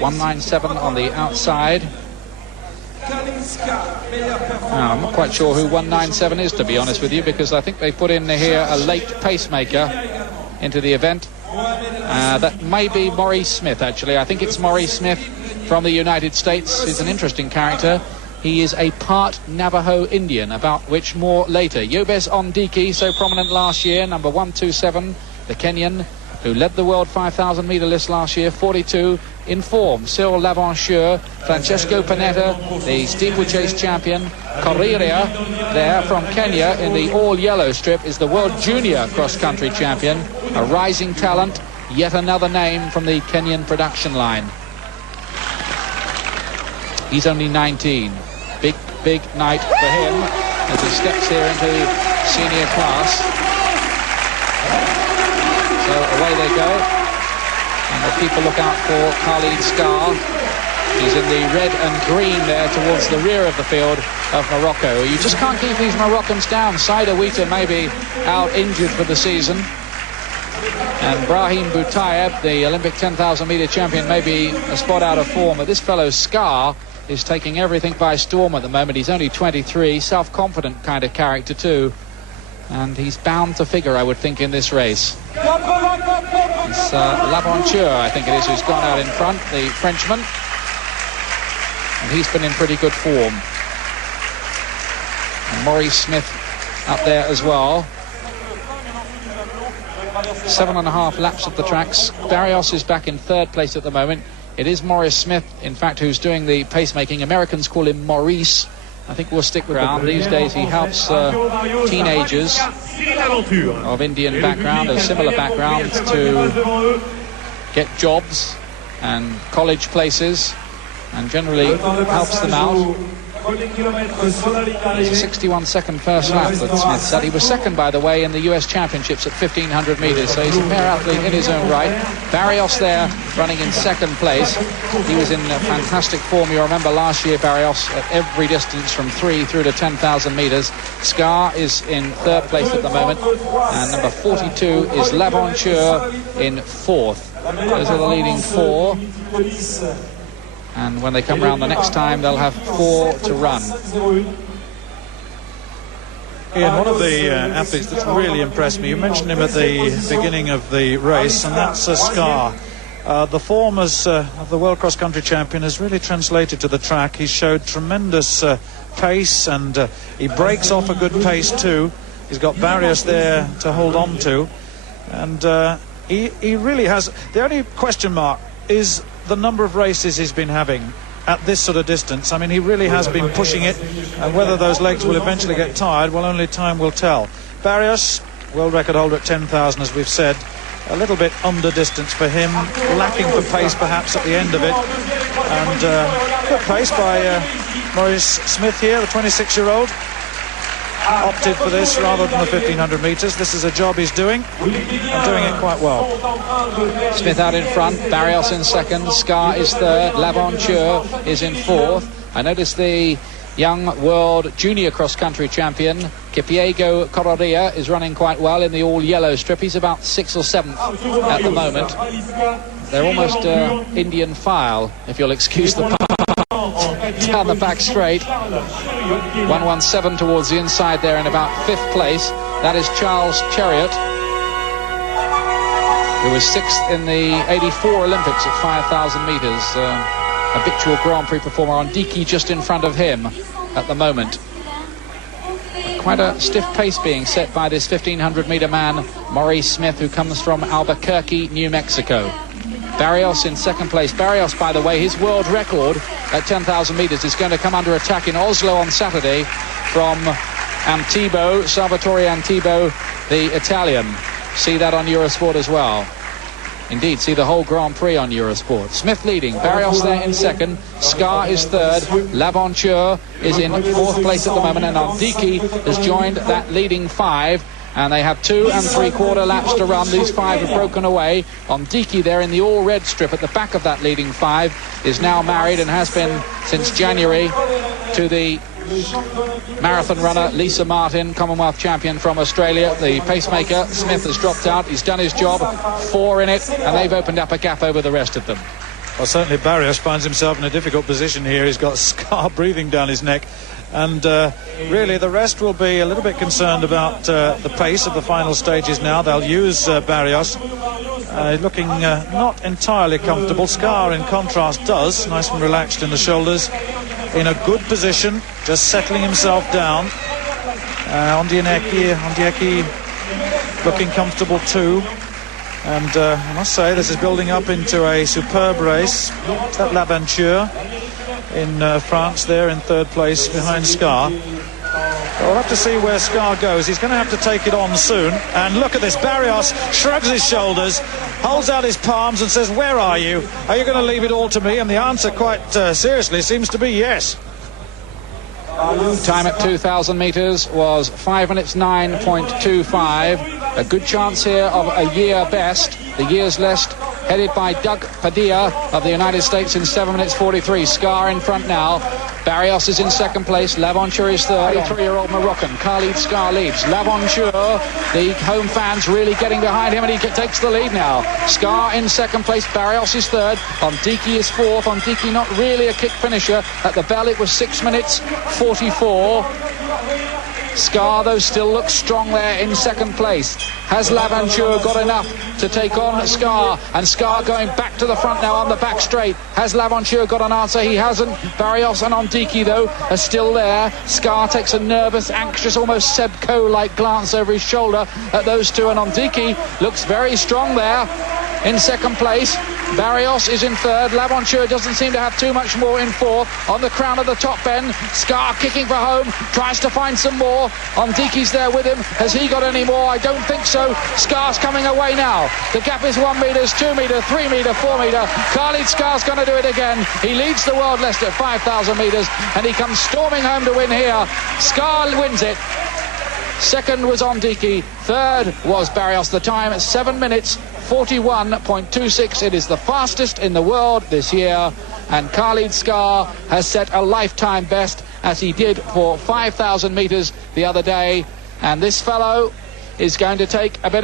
197 on the outside. Now, I'm not quite sure who 197 is, to be honest with you, because I think they put in here a late pacemaker into the event. That may be Maurice Smith, actually. I think it's Maurice Smith from the United States. He's an interesting character. He is a part Navajo Indian, about which more later. Yobes Ondiki, so prominent last year, number 127, the Kenyan, who led the world 5,000 metre list last year, 42 in form. Cyril Lavancheur, Francesco Panetta, the steeplechase champion. Koriria, there from Kenya, in the all-yellow strip, is the world junior cross-country champion. A rising talent, yet another name from the Kenyan production line. He's only 19. Big night for him as he steps here into the senior class. So away they go, and the people look out for Khalid Skah. He's in the red and green there towards the rear of the field of Morocco. You just can't keep these Moroccans down. Saïda Ouita may be out injured for the season, and Brahim Boutayeb, the Olympic 10,000 metre champion, may be a spot out of form. But this fellow Skah is taking everything by storm at the moment. He's only 23, self-confident kind of character too, and he's bound to figure, I would think, in this race. It's Lavancheur, I think it is, who's gone out in front, the Frenchman, and he's been in pretty good form. And Maurice Smith up there as well. 7.5 laps of the tracks. Barrios is back in third place at the moment. It is Maurice Smith, in fact, who's doing the pacemaking. Americans call him Maurice. I think we'll stick around. These days he helps teenagers of Indian background, or similar backgrounds, to get jobs and college places, and generally helps them out. It's a 61-second first lap that Smith said. He was second, by the way, in the US Championships at 1,500 metres, so he's a fair athlete in his own right. Barrios there running in second place. He was in fantastic form. You remember last year Barrios at every distance from 3 through to 10,000 metres. Skah is in third place at the moment, and number 42 is Lavancheur in fourth. Those are the leading four. And when they come round the next time, they'll have 4 to run. Ian, one of the athletes that's really impressed me, you mentioned him at the beginning of the race, and that's Skah. The form as of the World Cross Country Champion has really translated to the track. He showed tremendous pace, and he breaks off a good pace too. He's got Barrios there to hold on to, and he really has. The only question mark is the number of races he's been having at this sort of distance. I mean, he really has been pushing it, and whether those legs will eventually get tired, well, only time will tell. Barrios, world record holder at 10,000, as we've said, a little bit under distance for him, lacking for pace perhaps at the end of it, and good pace by Maurice Smith here, the 26-year-old. Opted for this rather than the 1,500 metres. This is a job he's doing, and doing it quite well. Smith out in front, Barrios in second, Skah is third, Lavancheur is in fourth. I noticed the young world junior cross-country champion, Kipiego Kororia, is running quite well in the all-yellow strip. He's about 6th or 7th at the moment. They're almost Indian file, if you'll excuse the down the back straight. 117 towards the inside there in about 5th place. That is Charles Chariot, who was 6th in the 84 Olympics at 5,000 metres. Habitual Grand Prix performer. Ondiki just in front of him at the moment. Quite a stiff pace being set by this 1,500 metre man, Maurice Smith, who comes from Albuquerque, New Mexico. Barrios in second place. Barrios, by the way, his world record at 10,000 metres is going to come under attack in Oslo on Saturday from Antibò, Salvatore Antibò, the Italian. See that on Eurosport as well. Indeed, see the whole Grand Prix on Eurosport. Smith leading, Barrios there in second, Skah is third, Lavancheur is in 4th place at the moment, and Ondiki has joined that leading 5. And they have 2 3/4 laps to run. These 5 have broken away. Ondiki there in the all-red strip at the back of that leading 5 is now married and has been since January to the marathon runner Lisa Martin, Commonwealth champion from Australia. The pacemaker Smith has dropped out. He's done his job. 4 in it, and they've opened up a gap over the rest of them. Well, certainly Barrios finds himself in a difficult position here. He's got Skah breathing down his neck. And really, the rest will be a little bit concerned about the pace of the final stages now. They'll use Barrios. Looking not entirely comfortable. Skah, in contrast, does. Nice and relaxed in the shoulders. In a good position, just settling himself down. Ondieki looking comfortable too. And I must say, this is building up into a superb race. At L'Aventure in France there in third place behind Skah. We'll have to see where Skah goes. He's going to have to take it on soon. And look at this. Barrios shrugs his shoulders, holds out his palms and says, where are you? Are you going to leave it all to me? And the answer, quite seriously, seems to be yes. Time at 2,000 metres was 5 minutes 9.25. A good chance here of a year best. The year's list headed by Doug Padilla of the United States in 7 minutes 43. Skah in front now. Barrios is in second place. L'Aventure is third. 83-year-old Moroccan Khalid Skah leads. L'Aventure, the home fans really getting behind him, and he takes the lead now. Skah in second place. Barrios is third. Ondiki is fourth. Ondiki not really a kick finisher. At the bell it was 6 minutes 44. Skah, though, still looks strong there in second place. Has L'Aventure got enough to take on Skah? And Skah going back to the front now on the back straight. Has L'Aventure got an answer? He hasn't. Barrios and Ondiki, though, are still there. Skah takes a nervous, anxious, almost Seb Coe-like glance over his shoulder at those two, and Ondiki looks very strong there in second place. Barrios is in third. L'Aventure doesn't seem to have too much more in fourth. On the crown of the top bend, Skah kicking for home, tries to find some more. Ondiki's there with him. Has he got any more? I don't think so. Skah's coming away now. The gap is 1 metre, 2 metre, 3 metre, 4 metre. Khalid Skah's going to do it again. He leads the world list at 5,000 metres, and he comes storming home to win here. Skah wins it. Second was Ondiki. Third was Barrios. The time at 7 minutes 41.26. It is the fastest in the world this year, and Khalid Skah has set a lifetime best, as he did for 5,000 metres the other day. And this fellow is going to take a bit of